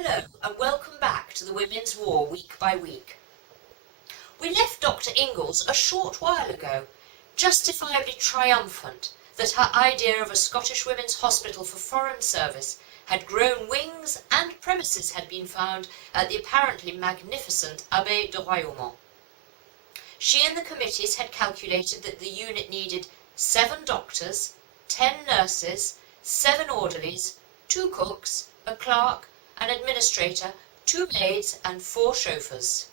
Hello and welcome back to the Women's War week by week. We left Dr. Ingalls a short while ago, justifiably triumphant that her idea of a Scottish women's hospital for foreign service had grown wings and premises had been found at the apparently magnificent Abbé de Royaumont. She and the committees had calculated that the unit needed 7 doctors, 10 nurses, 7 orderlies, 2 cooks, a clerk, an administrator, 2 maids and 4 chauffeurs.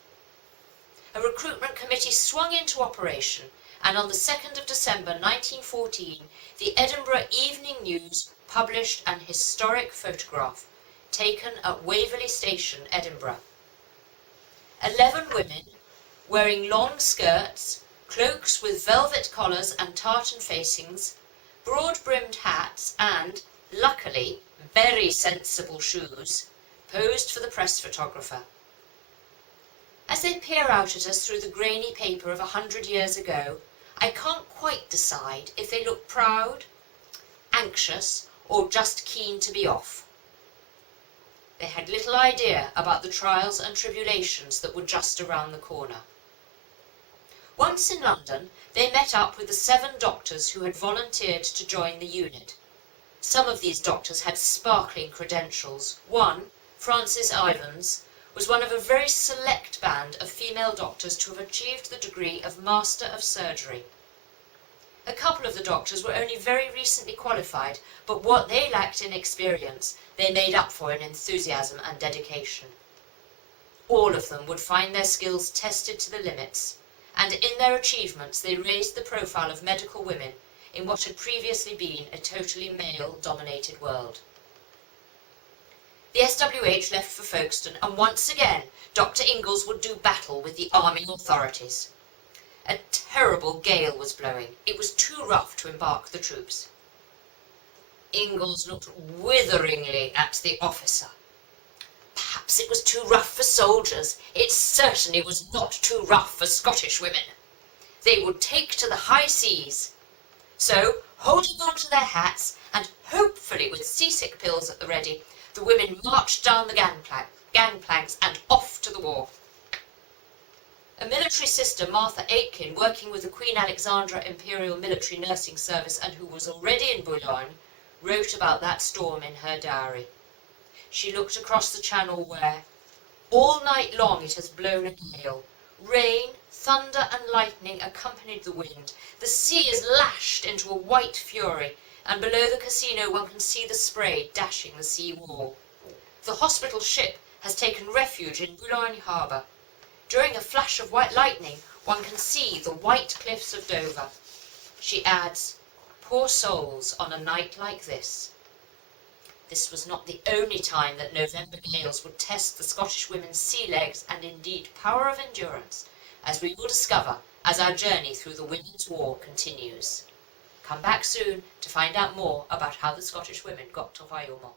A recruitment committee swung into operation, and on the 2nd of December 1914 the Edinburgh Evening News published an historic photograph taken at Waverley Station, Edinburgh. 11 women, wearing long skirts, cloaks with velvet collars and tartan facings, broad-brimmed hats and, luckily, very sensible shoes, posed for the press photographer. As they peer out at us through the grainy paper of 100 years ago, I can't quite decide if they look proud, anxious, or just keen to be off. They had little idea about the trials and tribulations that were just around the corner. Once in London, they met up with the 7 doctors who had volunteered to join the unit. Some of these doctors had sparkling credentials. One, Frances Ivans, was one of a very select band of female doctors to have achieved the degree of Master of Surgery. A couple of the doctors were only very recently qualified, but what they lacked in experience, they made up for in enthusiasm and dedication. All of them would find their skills tested to the limits, and in their achievements they raised the profile of medical women in what had previously been a totally male-dominated world. The SWH left for Folkestone, and once again Dr. Ingalls would do battle with the army authorities. A terrible gale was blowing. It was too rough to embark the troops. Ingalls looked witheringly at the officer. Perhaps it was too rough for soldiers. It certainly was not too rough for Scottish women. They would take to the high seas. So, holding on to their hats, and hopefully with seasick pills at the ready, the women marched down the gangplanks and off to the war. A military sister, Martha Aitken, working with the Queen Alexandra Imperial Military Nursing Service and who was already in Boulogne, wrote about that storm in her diary. She looked across the channel where, all night long it has blown a gale. Rain, thunder and lightning accompanied the wind. The sea is lashed into a white fury, and below the casino one can see the spray dashing the sea wall. The hospital ship has taken refuge in Boulogne harbour. During a flash of white lightning one can see the white cliffs of Dover. She adds, "Poor souls on a night like this." This was not the only time that November gales would test the Scottish women's sea legs and indeed power of endurance, as we will discover as our journey through the Women's War continues. Come back soon to find out more about how the Scottish women got to Royaumont.